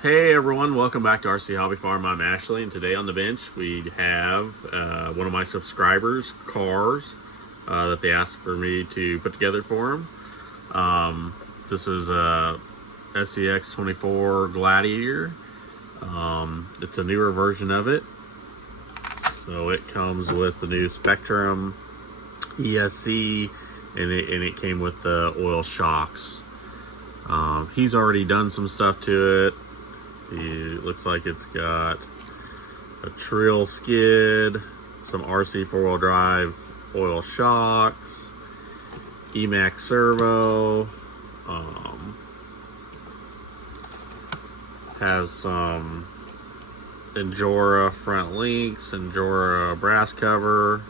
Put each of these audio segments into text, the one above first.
Hey everyone, welcome back to RC Hobby Farm. I'm Ashley, and today on the bench we have one of my subscribers' cars that they asked for me to put together for them. This is a scx24 Gladiator. It's a newer version of it. So it comes with the new Spectrum ESC, and it came with the oil shocks. He's already done some stuff to it. It looks like it's got a trill skid, some RC four-wheel drive oil shocks, EMAX servo, has some Injora front links, Injora brass cover,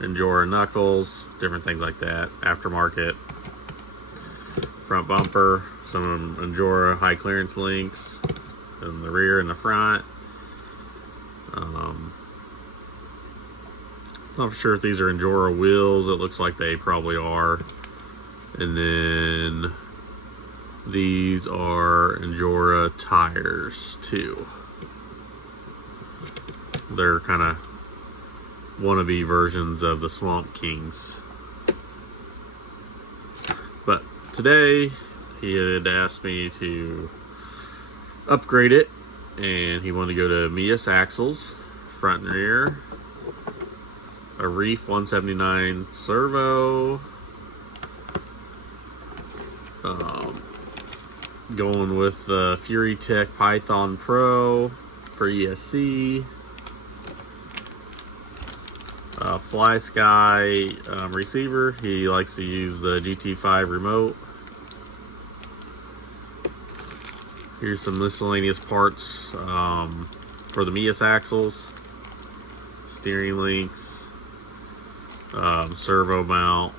Injora knuckles, different things like that, aftermarket. Front bumper, some Injora high clearance links in the rear and the front. Not sure if these are Injora wheels. It looks like they probably are. And then these are Injora tires too. They're kind of wannabe versions of the Swamp Kings. But today he had asked me to upgrade it, and he wanted to go to Meus axles, front and rear, a Reef 179 servo, going with the Furitek Python Pro for ESC, Flysky receiver. He likes to use the GT5 remote. Here's some miscellaneous parts for the Meus axles, steering links, servo mount,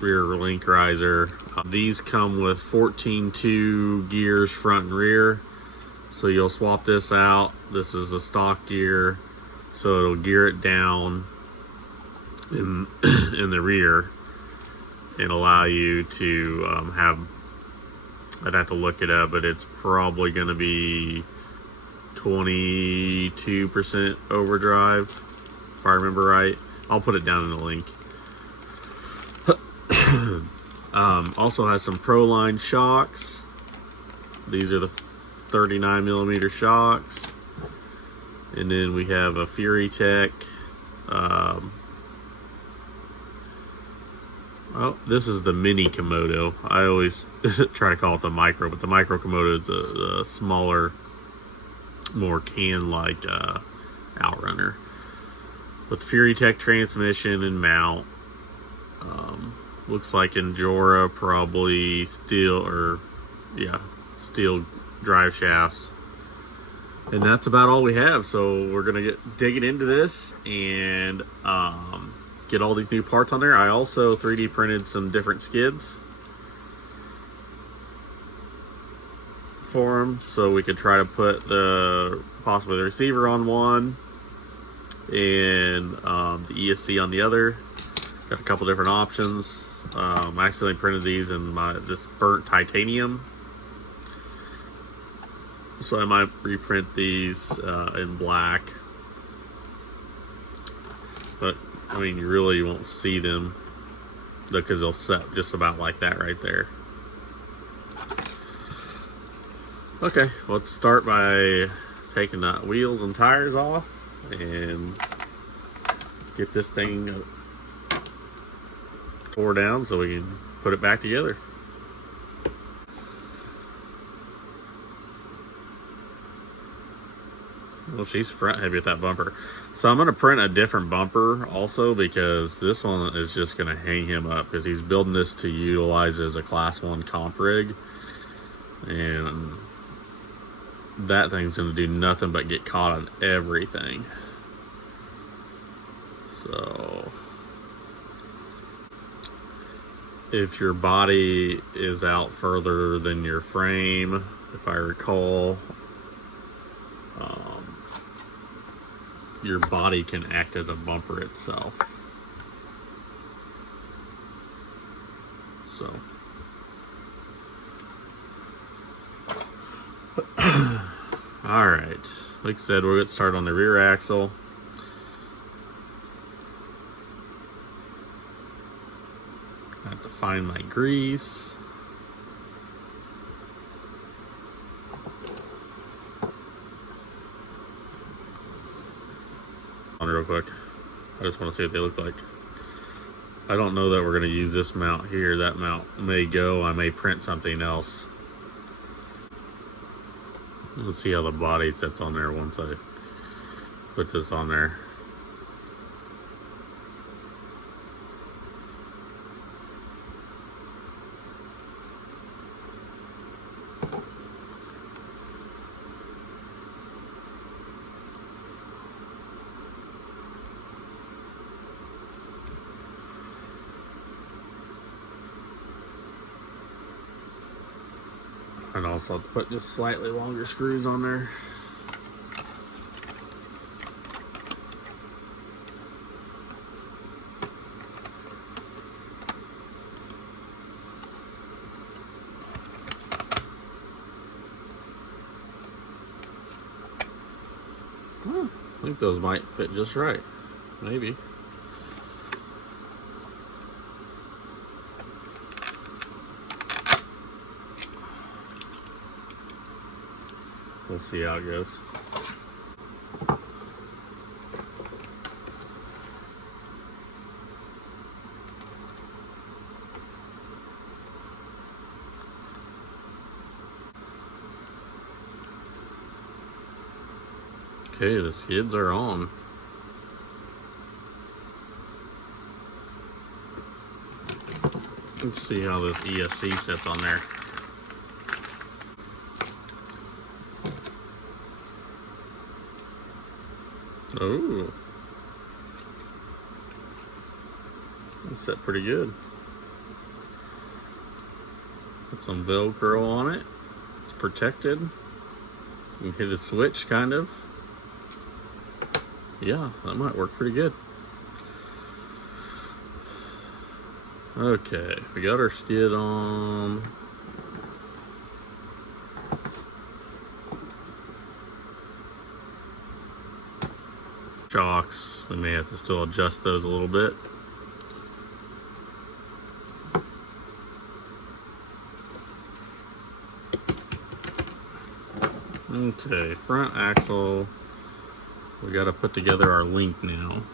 rear link riser. These come with 14.2 gears front and rear, so you'll swap this out. This is a stock gear, so it'll gear it down in the rear and allow you to have, I'd have to look it up, but it's probably going to be 22% overdrive, if I remember right. I'll put it down in the link. Also has some Proline shocks. These are the 39mm shocks. And then we have a Furitek. Oh, this is the mini Komodo. I always try to call it the micro, but the micro Komodo is a smaller, more can-like outrunner with Furitek transmission and mount. Looks like Injora, probably steel, or yeah, steel drive shafts. And that's about all we have. So we're gonna get digging into this and get all these new parts on there. I also 3D printed some different skids for them, so we could try to put possibly the receiver on one and the ESC on the other. Got a couple different options. I accidentally printed these in this burnt titanium, so I might reprint these in black. But I mean, you really won't see them because they'll set just about like that right there. Okay, let's start by taking the wheels and tires off and get this thing tore down so we can put it back together. Well, she's front heavy with that bumper. So I'm going to print a different bumper also, because this one is just going to hang him up, because he's building this to utilize as a class 1 comp rig. And that thing's going to do nothing but get caught on everything. So if your body is out further than your frame, if I recall, your body can act as a bumper itself. So Alright, like I said, we'll get started on the rear axle. I have to find my grease. On real quick, I just want to see what they look like. I don't know that we're going to use this mount here. That mount may go. I may print something else. Let's see how the body sits on there once I put this on there. And also put just slightly longer screws on there. Well, I think those might fit just right. Maybe. We'll see how it goes. Okay, the skids are on. Let's see how this ESC sits on there. Oh, that's set pretty good. Put some Velcro on it. It's protected. You can hit a switch, kind of. Yeah, that might work pretty good. Okay, we got our skid on. Shocks, we may have to still adjust those a little bit. Okay, front axle. We got to put together our link now.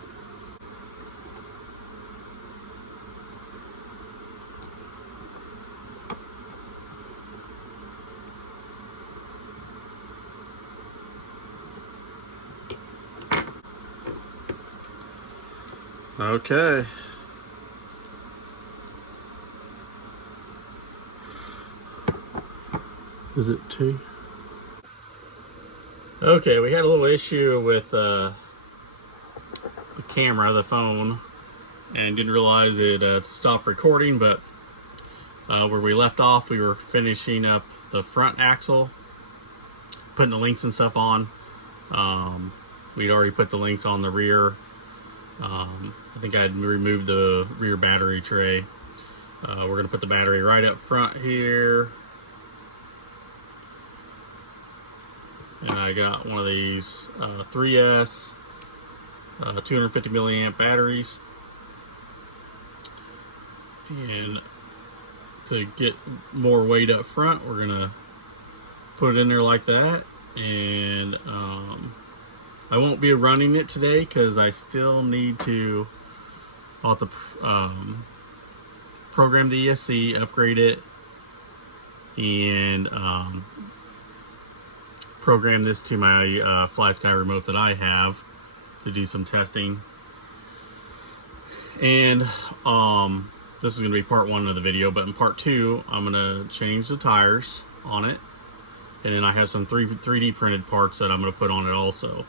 Okay. Is it 2? Okay, we had a little issue with the camera, the phone, and didn't realize it stopped recording, but where we left off, we were finishing up the front axle, putting the links and stuff on. We'd already put the links on the rear. I think I'd removed the rear battery tray. We're going to put the battery right up front here. And I got one of these 3S 250 milliamp batteries. And to get more weight up front, we're going to put it in there like that. And I won't be running it today because I still need to program the ESC, upgrade it, and program this to my Flysky remote that I have to do some testing. And this is going to be part 1 of the video, but in part 2 I'm going to change the tires on it, and then I have some 3D printed parts that I'm going to put on it also.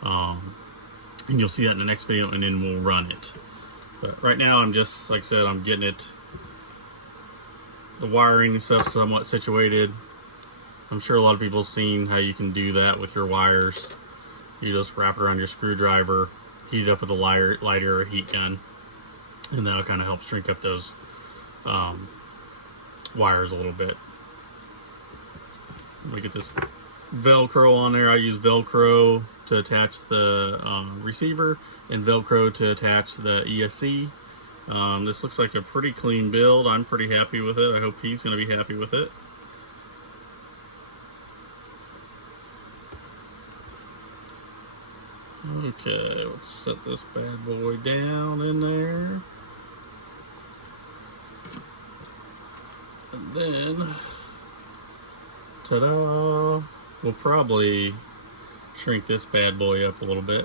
And you'll see that in the next video, and then we'll run it. But right now I'm just, like I said, I'm getting it, the wiring and stuff somewhat situated. I'm sure a lot of people have seen how you can do that with your wires. You just wrap it around your screwdriver, heat it up with a lighter or heat gun, and that'll kind of help shrink up those wires a little bit. Let me get this Velcro on there. I use Velcro to attach the receiver and Velcro to attach the ESC. This looks like a pretty clean build. I'm pretty happy with it. I hope he's going to be happy with it. Okay, let's set this bad boy down in there. And then, ta-da! We'll probably shrink this bad boy up a little bit.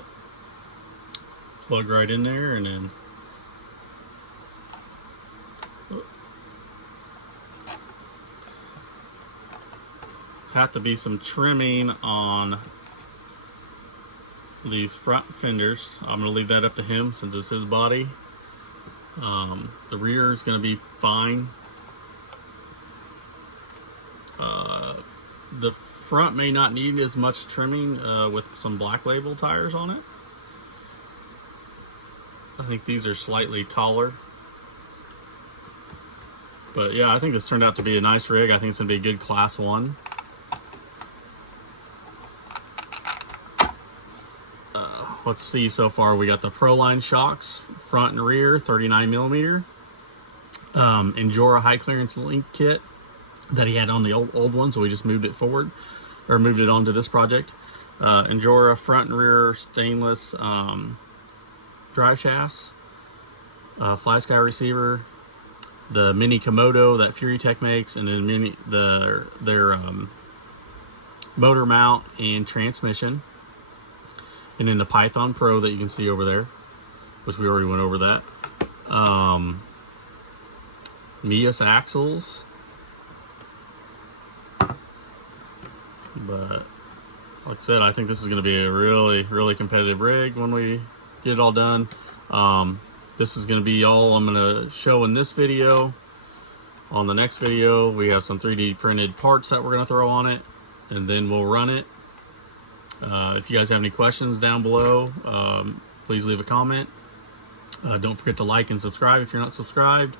Plug right in there, and then have to be some trimming on these front fenders. I'm going to leave that up to him since it's his body. The rear is going to be fine. The front may not need as much trimming with some Black Label tires on it. I think these are slightly taller. But yeah, I think this turned out to be a nice rig. I think it's going to be a good Class 1. Let's see, so far we got the Proline shocks, front and rear, 39mm. Injora High clearance link kit that he had on the old one, so we just moved it forward, or moved it onto this project. Injora front and rear stainless drive shafts, Flysky receiver, the mini Komodo that Furitek makes, and then their motor mount and transmission. And then the Python Pro that you can see over there, which we already went over that. Meus axles. But like I said, I think this is going to be a really, really competitive rig when we get it all done. This is going to be all I'm going to show in this video. On the next video, we have some 3D printed parts that we're going to throw on it, and then we'll run it. If you guys have any questions down below, please leave a comment. Don't forget to like and subscribe if you're not subscribed.